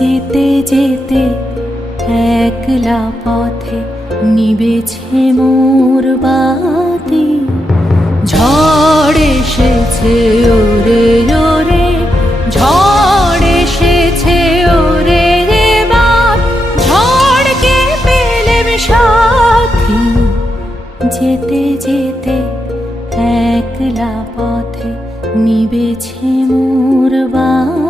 যেতে যেতে একলা পথে নিবেছে মোর বাতি। ঝড় এসেছে ওরে ওরে, ঝড় এসেছে ওরে, এবার ঝড়কে পেলেম সাথী। যেতে যেতে একলা পথে নিবেছে মোর বাতি।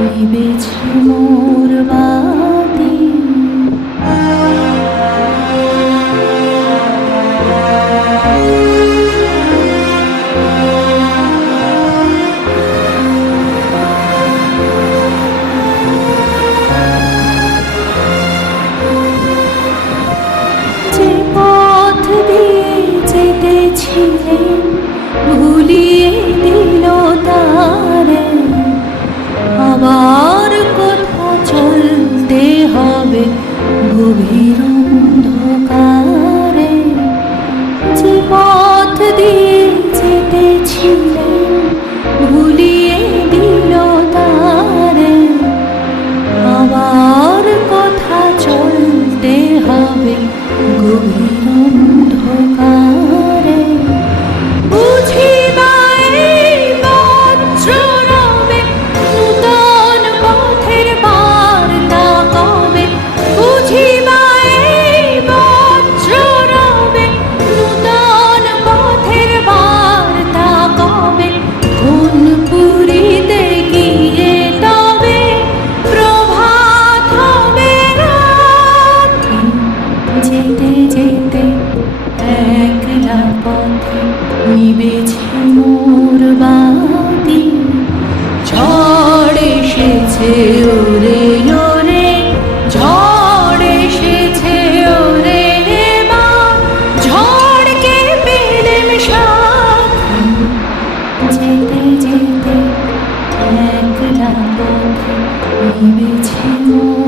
নিবেছে মোর বাতি। 위로 도가 নিবেছে মোর বাতি। ঝড় এসেছে ওরে ওরে ঝড় এসেছে ওরে মা। ঝড়কে পেলেম সাপ। যেতে যেতে এক রাত নিবেছে মোর